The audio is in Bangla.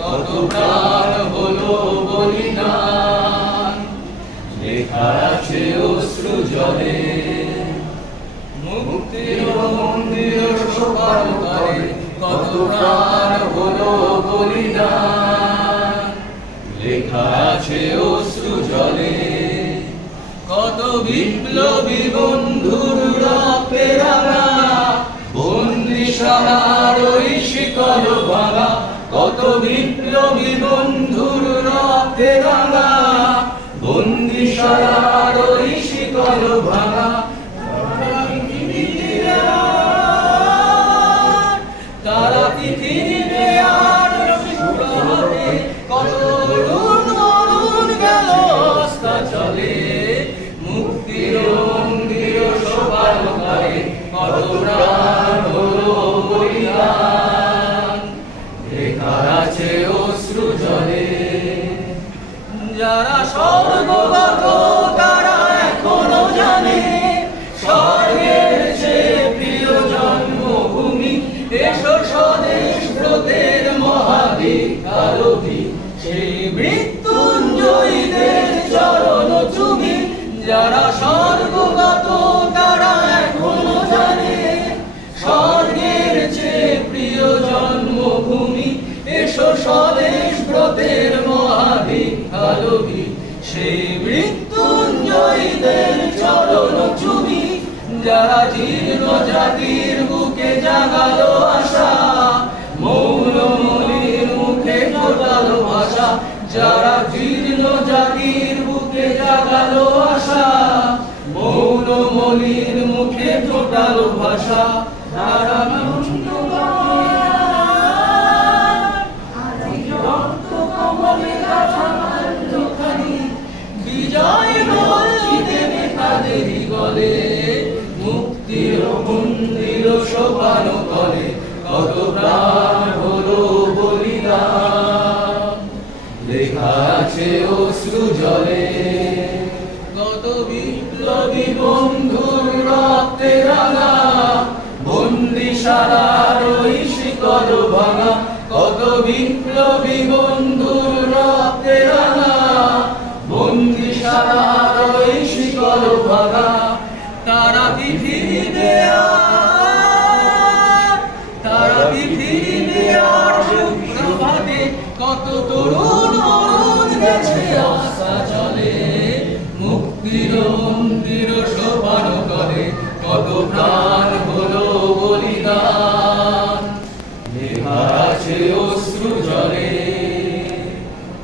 কত প্রাণ হলো বলিদান, লেখা আছে অশ্রু জলে। মুক্তির মন্দির সোপান করে কত প্রাণ হলো বলিদান, লেখা আছে অশ্রু জলে। কত বিপ্লবী বন্ধুর রক্তে রাঙা বন্দিশালার ওই শিকল ভাঙা, কত বিপ্লবী বন্ধুর রক্তে রাঙা বন্দিশালার ওই শিকল ভাঙা। তারা পৃথিবীতে আর হবে, কত অরুণ অরুণ গেল রাস্তা চলে। মুক্তির মন্দির সোপান করে কত প্রাণ হলো বলিদান, লেখা আছে অশ্রু জলে। যারা স্বর্গগত তারা এখনো জানে স্বর্গের চেয়ে প্রিয় জন্মভূমি। এসো স্বদেশ ব্রতের মহাধিকারী, সেই মৃত্যুঞ্জয়ীদের চরণ চুমি। যারা স্বর্গগত তারা এখনো জানে স্বর্গের চেয়ে প্রিয় জন্মভূমি। এসো স্বদেশ ব্রতের মহাধিকারী, সেই মৃত্যুঞ্জয়ীদের চরণ চুমি। যারা জীর্ণ জাতির বুকে জাগালো আশা, মৌলমলির মুখে ফোটালো ভাষা। যারা জীর্ণ জাতির বুকে জাগালো আশা, মৌলমলির মুখে ফোটালো ভাষা। তারা বিজয় বলছি দেবে তাদেরই গলে। মুক্তির মন্দির সোপান করে কত প্রাণ হলো বলিদান, লেখা আছে অশ্রু জলে। কত বিপ্লবী বন্ধুর রক্তে রাঙা বন্দিশালার ওই শিকল ভাঙা, কত বিপ্লবী বন্ধুর রক্তে রাঙা বন্দিশালার ওই শিকল ভাঙা। তারা পৃথিবীতে আর সুপ্রভাতে কত তরুণ অরুণ গেছে আশা চলে। মুক্তির মন্দির সোপান করে কত প্রাণ হলো বলিদান, লেখা আছে অশ্রু